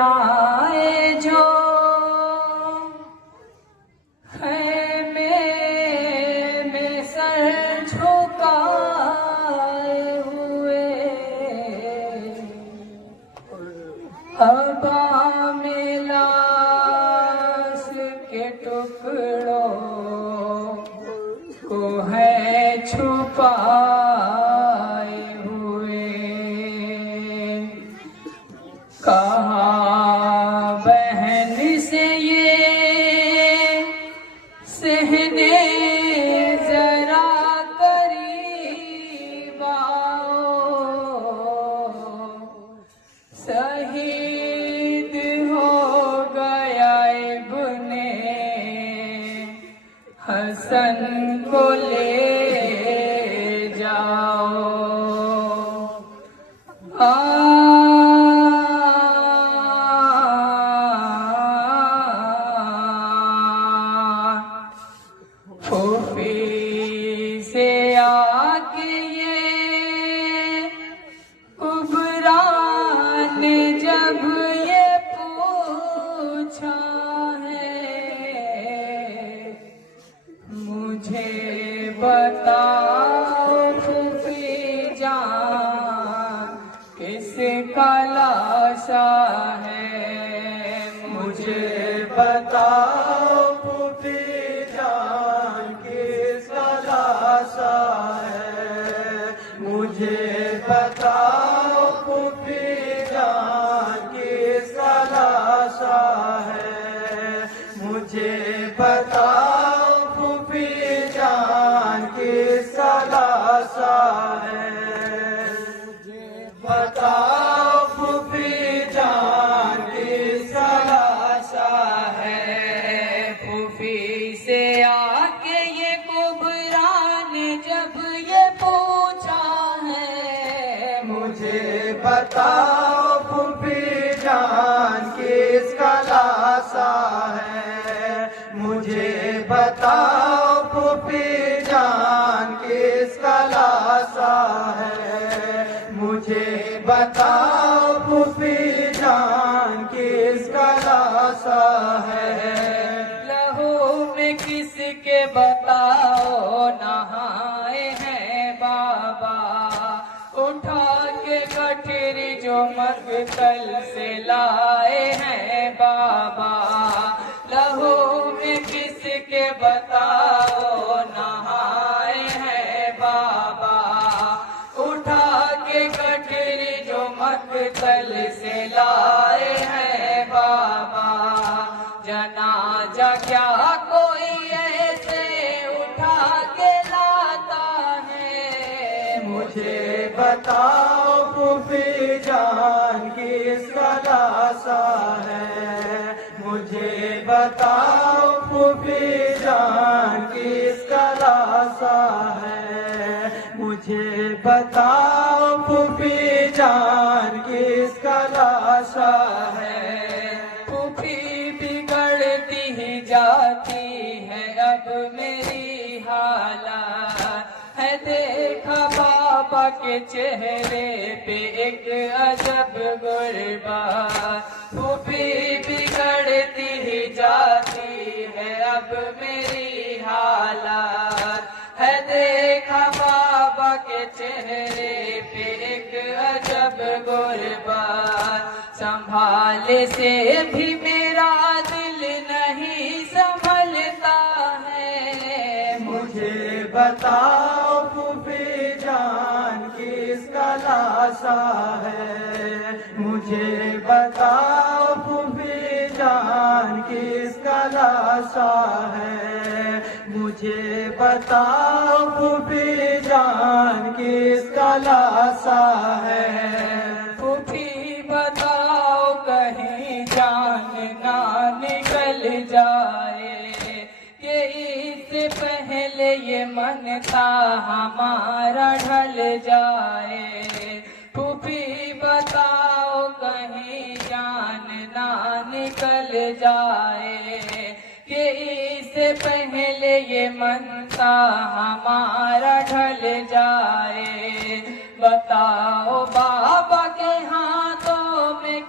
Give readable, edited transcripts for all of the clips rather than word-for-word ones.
آئے جو خیمے میں سر جھکائے ہوئے، ہوا میں لاش کے ٹکڑوں کو ہے چھپائے ہوئے، کہا بہن سے یہ سہنے ذرا قریب آؤ، شہید ہو گیا ابن حسن کو لے جاؤ۔ پھوپھی سے آ کے یہ کبرا نے جب یہ پوچھا ہے، مجھے بتاؤ پھوپھی جان کس کا لاشا ہے، مجھے بتاؤ پھوپھی جان کس کا لاشا ہے، مجھے بتاؤ پھوپھی جان کس کا لاشا ہے، مجھے بتاؤ پھوپھی جان کس کا لاشا ہے، مجھے بتاؤ پھوپھی جان کس کا لاشا ہے۔ پھوپھی سے آ کے یہ کبرا نے جب یہ پوچھا ہے، مجھے بتاؤ پھوپھی جان کس کا لاشا ہے، مجھے بتاؤ پھوپھی جان کس کا لاشا ہے، مجھے بتاؤ پھوپھی جان کس کا لاشا ہے۔ لہو میں کس کے بتاؤ نہائے ہیں بابا، اٹھا کے گٹھری جو مقتل سے لائے ہیں بابا، لہو میں کس کے بتاؤ نہائے ہیں بابا، اٹھا کے گٹھری جو مقتل سے لائے ہیں بابا، جنازہ کیا کوئی ایسے اٹھا کے لاتا ہے، مجھے بتاؤ پھوپھی جان کس کا لاشا ہے، مجھے بتاؤ پھوپھی جان کس کا لاشا ہے، مجھے بتاؤ پھوپھی جان کس کا لاشا ہے۔ پھوپھی بگڑتی ہی جاتی ہے اب میری حالت ہے، دیکھا بابا کے چہرے پہ ایک عجب غربت، پھوپھی بگڑتی ہی جاتی ہے اب میری حالت ہے، دیکھا بابا کے چہرے پہ ایک عجب غربت، سنبھالے سے بھی میرا دل نہیں سنبھلتا ہے، مجھے بتاؤ پھوپھی جان کس کا لاشا ہے، مجھے بتاؤ پھوپھی جان کس کا لاشا ہے، مجھے بتاؤ پھوپھی جان کس کا لاشا ہے۔ پھوپھی بتاؤ کہیں جان نہ نکل جائے، کہ اس سے پہلے یہ من تھا ہمارا ڈھل جائے، پھوپھی بتاؤ کہیں جان نہ نکل جائے، کہ اس سے پہلے یہ من تھا ہمارا ڈھل جائے، بتاؤ بابا کے ہاتھوں میں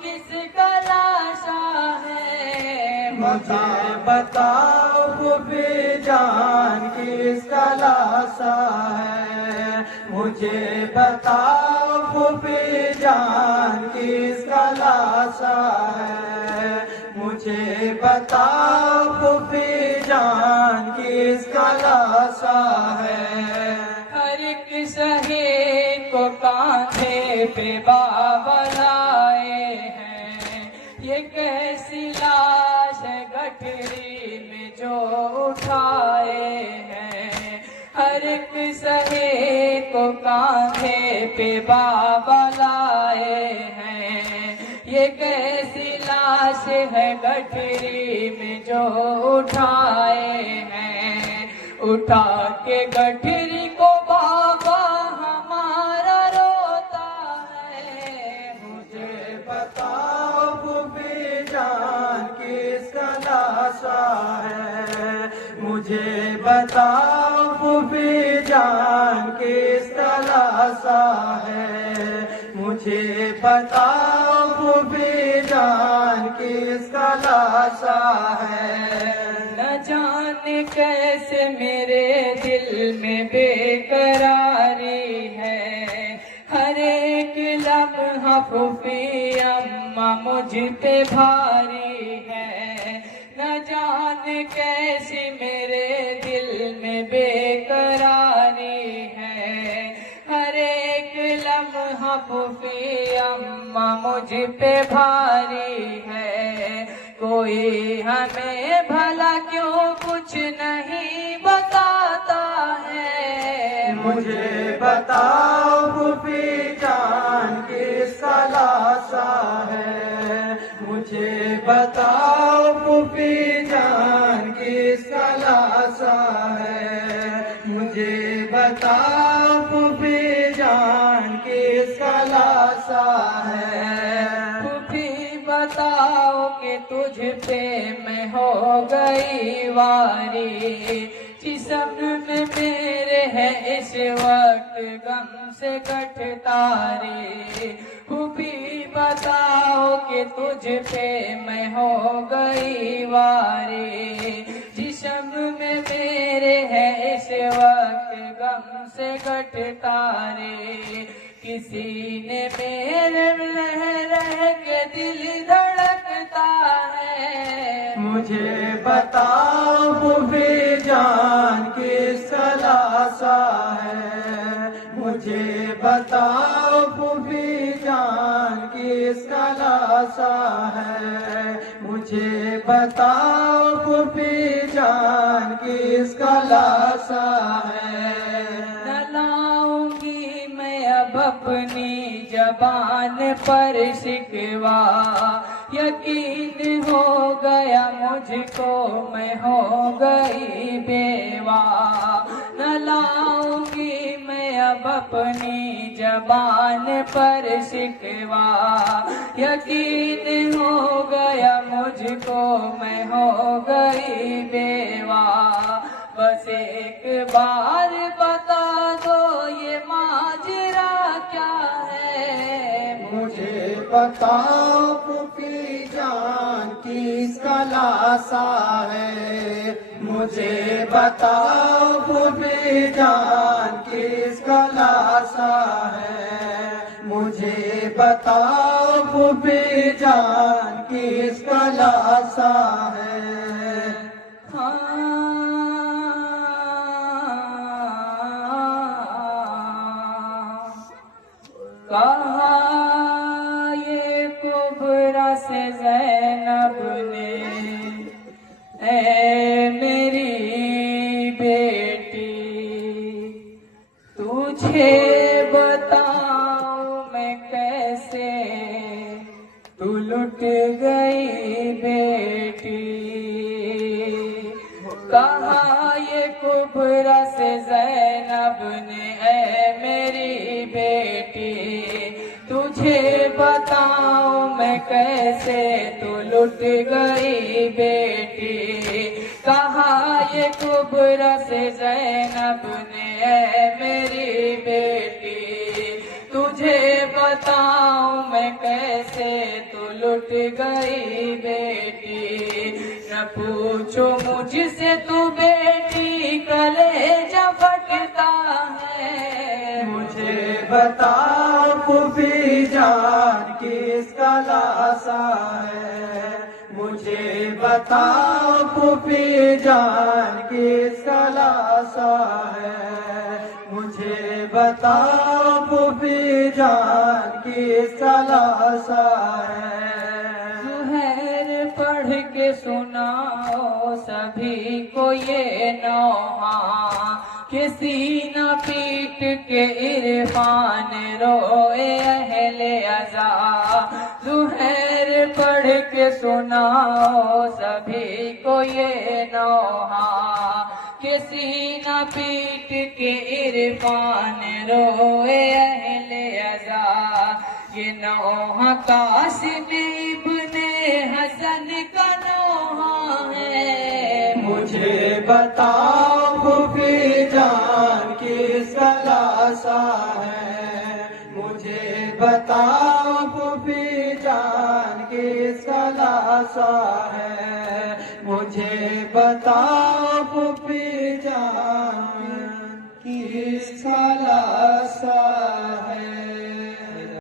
مجھے بتاؤ پھوپھی جان کس کا لاشا ہے، مجھے بتاؤ پھوپھی جان کس کا لاشا ہے، مجھے بتاؤ پھوپھی جان کس کا لاشا ہے۔ ہر ایک شہید کو کاندھے پہ بابا لائے ہیں، یہ کیسی لاش ہے گٹھری میں جو اٹھائے ہیں، ہر ایک شہید کو کاندھے پہ بابا لائے ہیں، یہ کیسی لاش ہے گٹھری میں جو اٹھائے ہیں، اٹھا کے گٹھری کو بابا ہمارا روتا ہے۔ مجھے بتاؤ پھوپھی جان کس کا لاشا ہے، مجھے بتاؤ پھوپھی جان کس کا لاشا ہے، مجھے بتاؤ پھوپھی جان کس کا لاشا ہے۔ نہ جانے کیسے میرے دل میں بے قراری ہے، ہر ایک لمحہ پھوپھی اماں مجھ پہ بھاری ہے، نہ جانے کیسی میرے دل میں بے قراری ہے، ہر ایک لمحہ پھوپھی اماں مجھ پہ بھاری ہے، کوئی ہمیں بھلا کیوں کچھ نہیں بتاتا ہے۔ مجھے بتاؤ پھوپھی جان کس کا لاشا ہے، مجھے بتاؤ پھوپھی جان کس کا لاشا ہے، مجھے بتاؤ پھوپھی جان کس کا لاشا ہے۔ پھوپھی بتاؤ کہ تجھ پہ میں ہو گئی واری، جسم میں میرے ہے اس وقت غم سے کٹ تاری، پھوپھی بتاؤ کہ تجھ پہ میں ہو گئی واری، جسم میں میرے ہے اس وقت غم سے کٹ تاری، کسی نے میرے رہ کے دل دھڑکتا ہے۔ مجھے بتاؤ پھوپھی جان کس کا لاشا ہے، مجھے بتاؤ پھوپھی جان کس کا لاشا ہے، مجھے بتاؤ پھوپھی جان کس کا لاشا ہے۔ نہ لاؤں گی میں اب اپنی زبان پر شکوا، یقین ہو گیا مجھ کو میں ہو گئی بیوہ، نہ لاؤں گی میں اب اپنی زبان پر شکوا، یقین ہو گیا مجھ کو میں ہو گئی بیوہ، بس ایک بار بتا دو یہ ماجرا کیا ہے۔ مجھے بتاؤ پھوپھی جان کس کا لاشا ہے، مجھے بتاؤ پھوپھی جان کس کا لاشا ہے، مجھے بتاؤ پھوپھی جان کس کا لاشا ہے۔ کہا یہ کبرا سے زینب نے، اے میری بیٹی تجھے بتاؤں میں کیسے تو لٹ گئی بیٹی، کہا یہ کبرا سے زینب نے، اے میری بیٹی تجھے بتاؤں میں کیسے تو لٹ گئی بیٹی، کہا یہ کبرا سے زینب نے، اے میری بیٹی تجھے بتاؤں میں کیسے تو لٹ گئی بیٹی، نہ نہ پوچھو مجھ سے تو بیٹی کلیجہ پھٹتا ہے، مجھے بتاؤ پھوپھی جان کس کا لاسا ہے، مجھے بتاؤ پھوپھی جان کس کا لاسا ہے، مجھے بتاؤ پھوپھی جان کس کا لاسا ہے۔ زہر پڑھ کے سناؤ سبھی کو یہ نوحہ کہ سینہ پیٹ کے عرفان روئے اہل عزا، زہر پڑھ کے سناؤ سبھی کو یہ نوحہ کہ سینہ پیٹ کے عرفان روئے اہل عزا، یہ نوحہ قاسم ابن حسن کا نوحہ ہے، مجھے بتاؤ پھوپھی جان کس کا لاسا ہے، مجھے بتاؤ پھوپھی جان کس کا لاسا ہے، مجھے بتاؤ پھوپھی جان کس کا لاسا